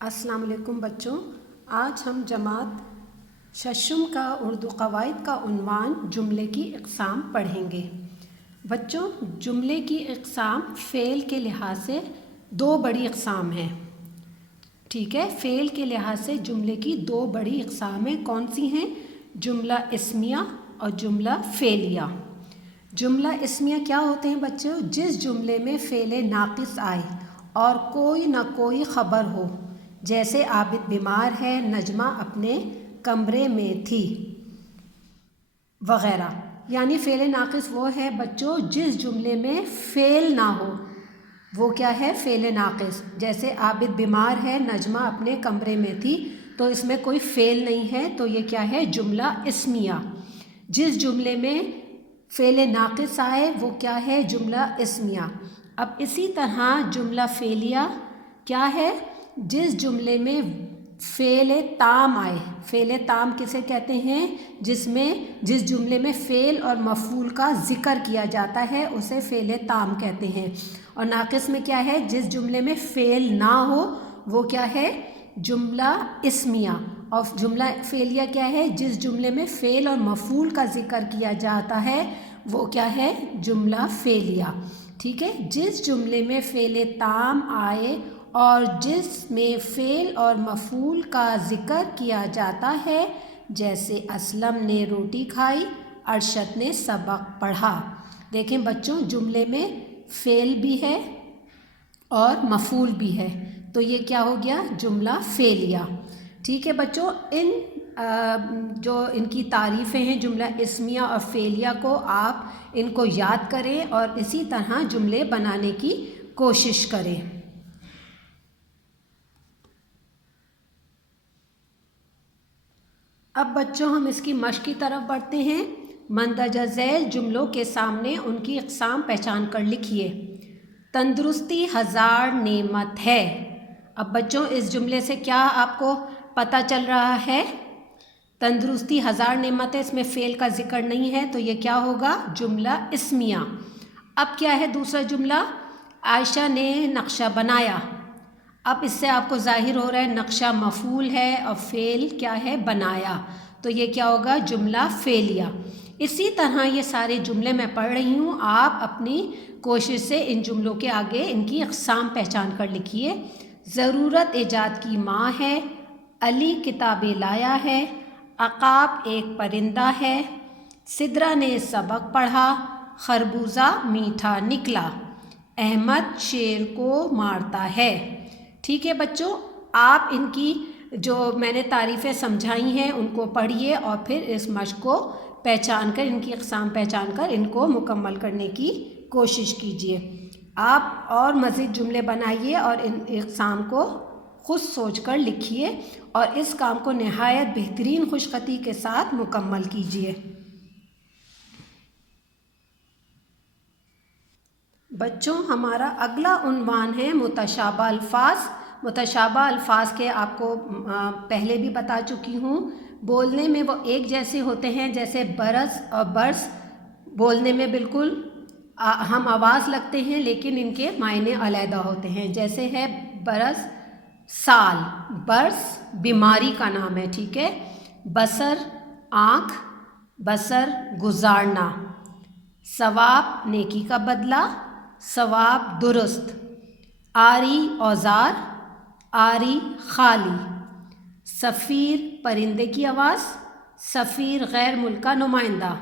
السلام علیکم بچوں، آج ہم جماعت ششم کا اردو قواعد کا عنوان جملے کی اقسام پڑھیں گے۔ بچوں، جملے کی اقسام فعل کے لحاظ سے دو بڑی اقسام ہیں، ٹھیک ہے؟ فعل کے لحاظ سے جملے کی دو بڑی اقسام ہیں، کون سی ہیں؟ جملہ اسمیہ اور جملہ فعلیہ۔ جملہ اسمیہ کیا ہوتے ہیں بچوں؟ جس جملے میں فعل ناقص آئے اور کوئی نہ کوئی خبر ہو، جیسے عابد بیمار ہے، نجمہ اپنے کمرے میں تھی وغیرہ۔ یعنی فعل ناقص وہ ہے بچوں جس جملے میں فعل نہ ہو، وہ کیا ہے؟ فعل ناقص۔ جیسے عابد بیمار ہے، نجمہ اپنے کمرے میں تھی، تو اس میں کوئی فعل نہیں ہے، تو یہ کیا ہے؟ جملہ اسمیہ۔ جس جملے میں فعل ناقص آئے وہ کیا ہے؟ جملہ اسمیہ۔ اب اسی طرح جملہ فعلیہ کیا ہے؟ جس جملے میں فعل تام آئے۔ فعل تام کسے کہتے ہیں؟ جس جملے میں فعل اور مفعول کا ذکر کیا جاتا ہے اسے فعل تام کہتے ہیں۔ اور ناقص میں کیا ہے؟ جس جملے میں فعل نہ ہو وہ کیا ہے؟ جملہ اسمیہ۔ اور جملہ فعلیہ کیا ہے؟ جس جملے میں فعل اور مفعول کا ذکر کیا جاتا ہے وہ کیا ہے؟ جملہ فعلیہ، ٹھیک ہے؟ جس جملے میں فعل تام آئے اور جس میں فعل اور مفعول کا ذکر کیا جاتا ہے، جیسے اسلم نے روٹی کھائی، ارشد نے سبق پڑھا۔ دیکھیں بچوں، جملے میں فعل بھی ہے اور مفعول بھی ہے، تو یہ کیا ہو گیا؟ جملہ فعلیہ، ٹھیک ہے بچوں؟ ان کی تعریفیں ہیں جملہ اسمیہ اور فعلیہ کو، آپ ان کو یاد کریں اور اسی طرح جملے بنانے کی کوشش کریں۔ اب بچوں ہم اس کی مشق کی طرف بڑھتے ہیں۔ مندرجہ ذیل جملوں کے سامنے ان کی اقسام پہچان کر لکھیے۔ تندرستی ہزار نعمت ہے۔ اب بچوں اس جملے سے کیا آپ کو پتہ چل رہا ہے؟ تندرستی ہزار نعمت ہے، اس میں فعل کا ذکر نہیں ہے، تو یہ کیا ہوگا؟ جملہ اسمیہ۔ اب کیا ہے دوسرا جملہ؟ عائشہ نے نقشہ بنایا۔ اب اس سے آپ کو ظاہر ہو رہا ہے نقشہ مفعول ہے اور فعل کیا ہے؟ بنایا، تو یہ کیا ہوگا؟ جملہ فعلیہ۔ اسی طرح یہ سارے جملے میں پڑھ رہی ہوں، آپ اپنی کوشش سے ان جملوں کے آگے ان کی اقسام پہچان کر لکھیے۔ ضرورت ایجاد کی ماں ہے، علی کتابیں لایا ہے، عقاب ایک پرندہ ہے، سدرہ نے سبق پڑھا، خربوزہ میٹھا نکلا، احمد شیر کو مارتا ہے۔ ٹھیک ہے بچوں، آپ ان کی جو میں نے تعریفیں سمجھائی ہیں ان کو پڑھیے اور پھر اس مشق کو پہچان کر، ان کی اقسام پہچان کر ان کو مکمل کرنے کی کوشش کیجیے۔ آپ اور مزید جملے بنائیے اور ان اقسام کو خود سوچ کر لکھیے اور اس کام کو نہایت بہترین خوش خطی کے ساتھ مکمل کیجیے۔ بچوں ہمارا اگلا عنوان ہے متشابہ الفاظ۔ متشابہ الفاظ کے آپ کو پہلے بھی بتا چکی ہوں، بولنے میں وہ ایک جیسے ہوتے ہیں، جیسے برس اور برس بولنے میں بالکل ہم آواز لگتے ہیں لیکن ان کے معنی علیحدہ ہوتے ہیں۔ جیسے ہے برس سال، برس بیماری کا نام ہے، ٹھیک ہے؟ بصر آنکھ، بصر گزارنا، ثواب نیکی کا بدلہ، ثواب درست، آری اوزار، آری خالی، صفیر پرندے کی آواز، صفیر غیر ملک کا نمائندہ،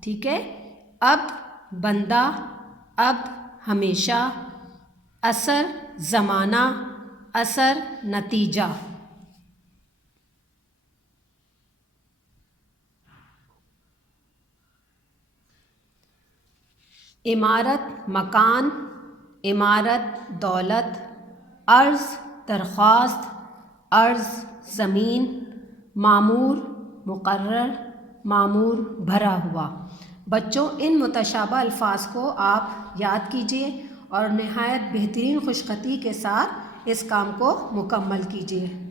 ٹھیک ہے؟ عبد بندہ، عبد ہمیشہ، اثر زمانہ، اثر نتیجہ۔ عمارت مکان، عمارت دولت، عرض درخواست، عرض زمین، معمور مقرر، معمور بھرا ہوا۔ بچوں ان متشابہ الفاظ کو آپ یاد کیجیے اور نہایت بہترین خوش خطی کے ساتھ اس کام کو مکمل کیجیے۔